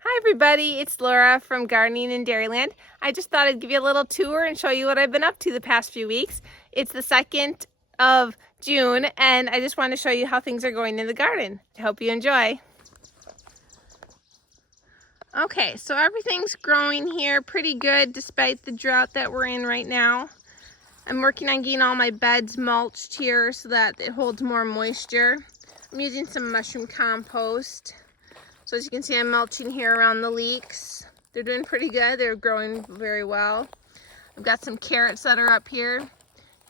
Hi everybody, it's Laura from Gardening in Dairyland. I just thought I'd give you a little tour and show you what I've been up to the past few weeks. It's the 2nd of June and I just want to show you how things are going in the garden. I hope you enjoy. Okay, so everything's growing here pretty good despite the drought that we're in right now. I'm working on getting all my beds mulched here so that it holds more moisture. I'm using some mushroom compost. So as you can see, I'm mulching here around the leeks. They're doing pretty good. They're growing very well. I've got some carrots that are up here. You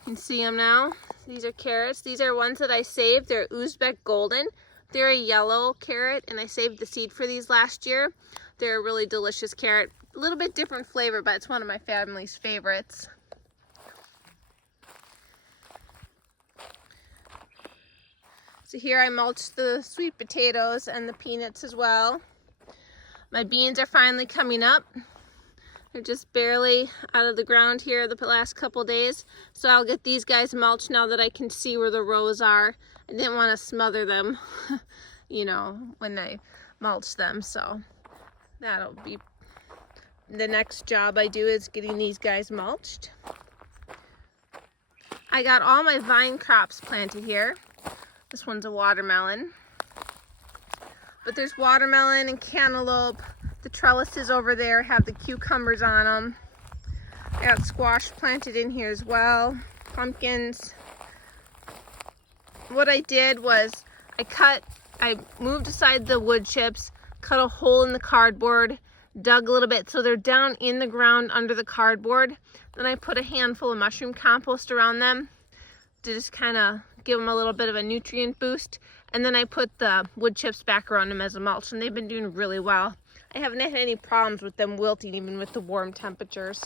can see them now. These are carrots. These are ones that I saved. They're Uzbek Golden. They're a yellow carrot, and I saved the seed for these last year. They're a really delicious carrot. A little bit different flavor, but it's one of my family's favorites. So here I mulched the sweet potatoes and the peanuts as well. My beans are finally coming up. They're just barely out of the ground here the last couple days. So I'll get these guys mulched now that I can see where the rows are. I didn't want to smother them, you know, when I mulch them. So that'll be the next job I do, is getting these guys mulched. I got all my vine crops planted here. This one's a watermelon. But there's watermelon and cantaloupe. The trellises over there have the cucumbers on them. I got squash planted in here as well. Pumpkins. What I did was I moved aside the wood chips, cut a hole in the cardboard, dug a little bit so they're down in the ground under the cardboard. Then I put a handful of mushroom compost around them to just kind of give them a little bit of a nutrient boost, and then I put the wood chips back around them as a mulch, and they've been doing really well. I haven't had any problems with them wilting even with the warm temperatures.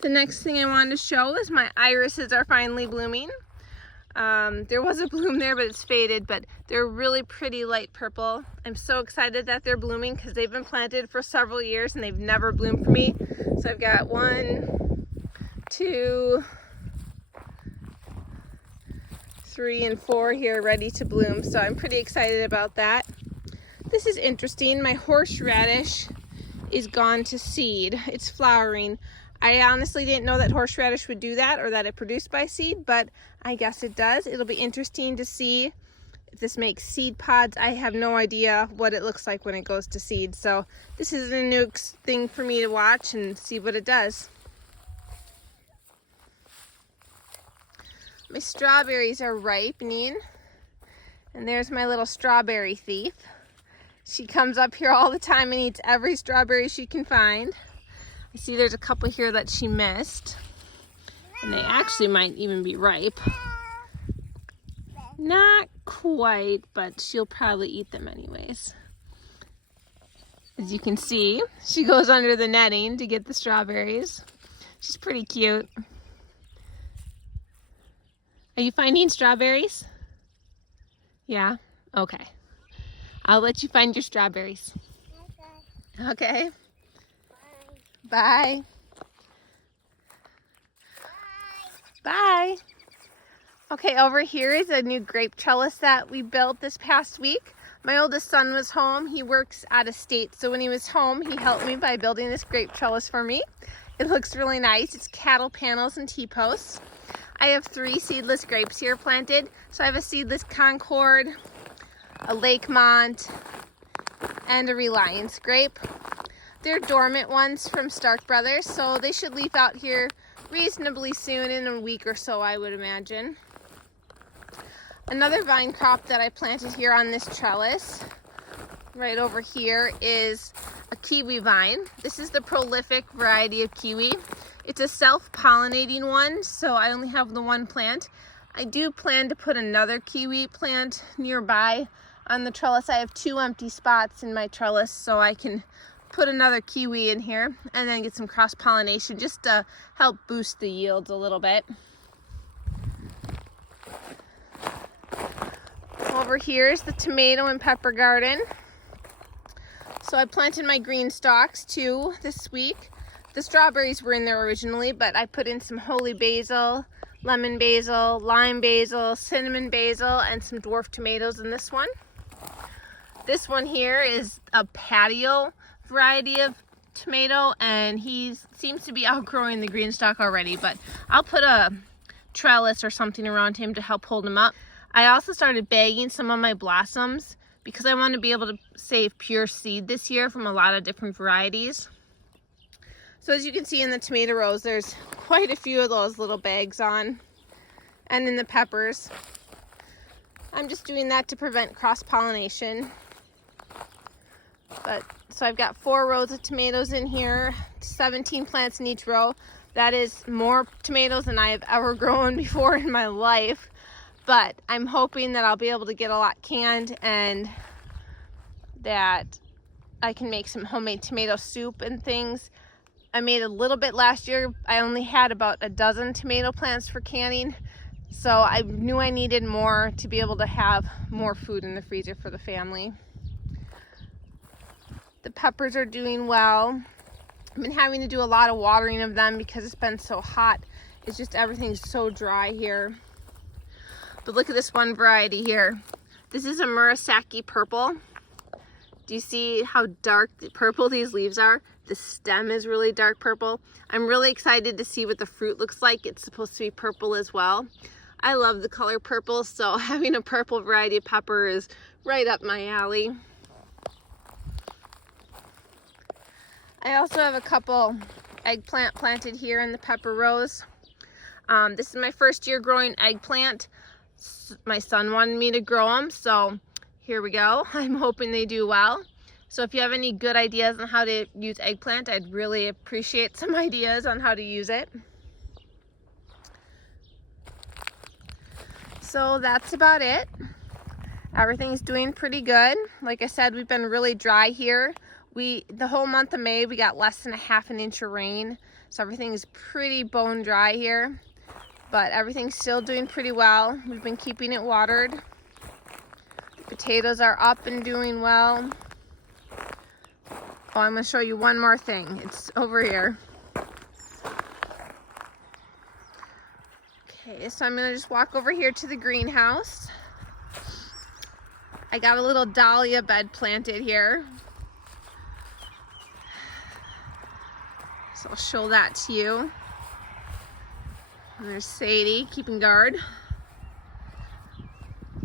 The next thing I wanted to show is my irises are finally blooming. There was a bloom there, but it's faded, but they're really pretty light purple. I'm so excited that they're blooming because they've been planted for several years and they've never bloomed for me. So I've got 1, 2, 3, and 4 here ready to bloom. So I'm pretty excited about that. This is interesting. My horseradish is gone to seed. It's flowering. I honestly didn't know that horseradish would do that, or that it produced by seed, but I guess it does. It'll be interesting to see if this makes seed pods. I have no idea what it looks like when it goes to seed. So this is a new thing for me to watch and see what it does. My strawberries are ripening, and there's my little strawberry thief. She comes up here all the time and eats every strawberry she can find. I see there's a couple here that she missed, and they actually might even be ripe. Not quite, but she'll probably eat them anyways. As you can see, she goes under the netting to get the strawberries. She's pretty cute. Are you finding strawberries? Yeah? Okay. I'll let you find your strawberries. Okay. Bye. Bye. Okay, over here is a new grape trellis that we built this past week. My oldest son was home. He works out of state, so when he was home, he helped me by building this grape trellis for me. It looks really nice. It's cattle panels and T-posts. I have 3 seedless grapes here planted. So I have a seedless Concord, a Lakemont, and a Reliance grape. They're dormant ones from Stark Brothers, so they should leaf out here reasonably soon, in a week or so, I would imagine. Another vine crop that I planted here on this trellis, right over here, is a kiwi vine. This is the prolific variety of kiwi. It's a self-pollinating one, so I only have the one plant. I do plan to put another kiwi plant nearby on the trellis. I have 2 empty spots in my trellis, so I can put another kiwi in here and then get some cross-pollination just to help boost the yields a little bit. Over here is the tomato and pepper garden. So I planted my green stalks too this week. The strawberries were in there originally, but I put in some holy basil, lemon basil, lime basil, cinnamon basil, and some dwarf tomatoes in this one. This one here is a patio variety of tomato, and he seems to be outgrowing the green stalk already, but I'll put a trellis or something around him to help hold him up. I also started bagging some of my blossoms because I want to be able to save pure seed this year from a lot of different varieties. So as you can see in the tomato rows, there's quite a few of those little bags on, and in the peppers. I'm just doing that to prevent cross-pollination. But so I've got 4 rows of tomatoes in here, 17 plants in each row. That is more tomatoes than I have ever grown before in my life. But I'm hoping that I'll be able to get a lot canned and that I can make some homemade tomato soup and things. I made a little bit last year. I only had about a dozen tomato plants for canning. So I knew I needed more to be able to have more food in the freezer for the family. The peppers are doing well. I've been having to do a lot of watering of them because it's been so hot. It's just everything's so dry here. But look at this one variety here. This is a Murasaki purple. Do you see how dark purple these leaves are? The stem is really dark purple. I'm really excited to see what the fruit looks like. It's supposed to be purple as well. I love the color purple, so having a purple variety of pepper is right up my alley. I also have a couple eggplant planted here in the pepper rows. This is my first year growing eggplant. My son wanted me to grow them, so here we go. I'm hoping they do well. So if you have any good ideas on how to use eggplant, I'd really appreciate some ideas on how to use it. So that's about it. Everything's doing pretty good. Like I said, we've been really dry here. The whole month of May, we got less than a ½ inch of rain. So everything is pretty bone dry here. But everything's still doing pretty well. We've been keeping it watered. The potatoes are up and doing well. Oh, I'm going to show you one more thing. It's over here. Okay, so I'm going to just walk over here to the greenhouse. I got a little dahlia bed planted here. So I'll show that to you. And there's Sadie keeping guard.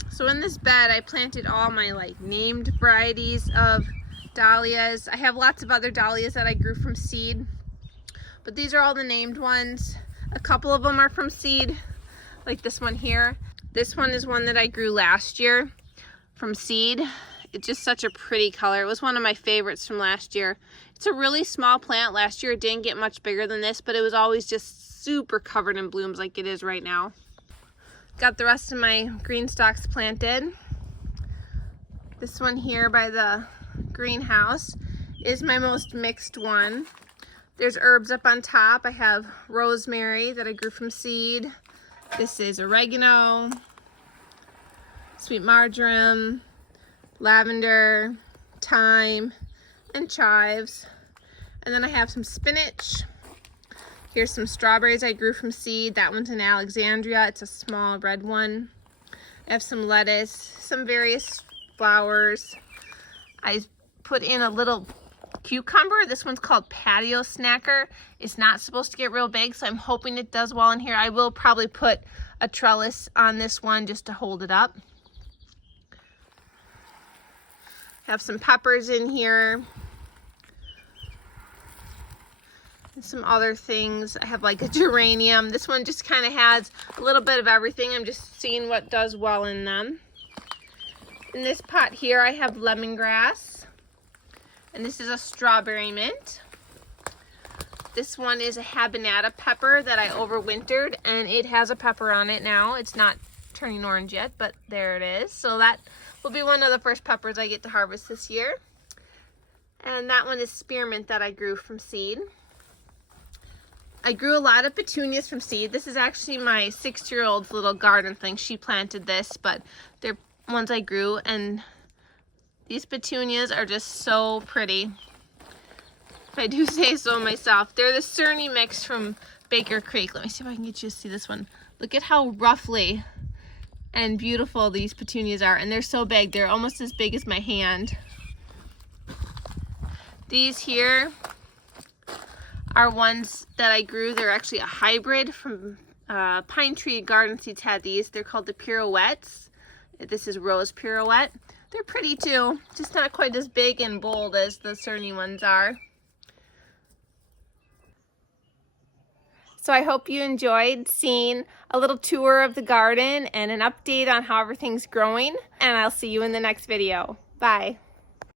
So in this bed, I planted all my named varieties of dahlias. I have lots of other dahlias that I grew from seed, but these are all the named ones. A couple of them are from seed, like this one here. This one is one that I grew last year from seed. It's just such a pretty color. It was one of my favorites from last year. It's a really small plant. Last year it didn't get much bigger than this, but it was always just super covered in blooms like it is right now. Got the rest of my green stalks planted. This one here by the greenhouse is my most mixed one. There's herbs up on top. I have rosemary that I grew from seed. This is oregano, sweet marjoram, lavender, thyme, and chives. And then I have some spinach. Here's some strawberries I grew from seed. That one's in Alexandria. It's a small red one. I have some lettuce, some various flowers. I put in a little cucumber. This one's called Patio Snacker. It's not supposed to get real big, so I'm hoping it does well in here. I will probably put a trellis on this one just to hold it up. Have some peppers in here. And some other things. I have a geranium. This one just kind of has a little bit of everything. I'm just seeing what does well in them. In this pot here, I have lemongrass. And this is a strawberry mint. This one is a habanada pepper that I overwintered, and it has a pepper on it now. It's not turning orange yet, but there it is. So that will be one of the first peppers I get to harvest this year. And that one is spearmint that I grew from seed. I grew a lot of petunias from seed. This is actually my 6-year-old's little garden thing. She planted this, but they're ones I grew, and these petunias are just so pretty, if I do say so myself. They're the Cerny mix from Baker Creek. Let me see if I can get you to see this one. Look at how roughly and beautiful these petunias are, and they're so big. They're almost as big as my hand. These here are ones that I grew. They're actually a hybrid from Pine Tree Garden Seeds had these. They're called the Pirouettes. This is Rose Pirouette. They're pretty too, just not quite as big and bold as the Cerny ones are. So I hope you enjoyed seeing a little tour of the garden and an update on how everything's growing, and I'll see you in the next video. Bye.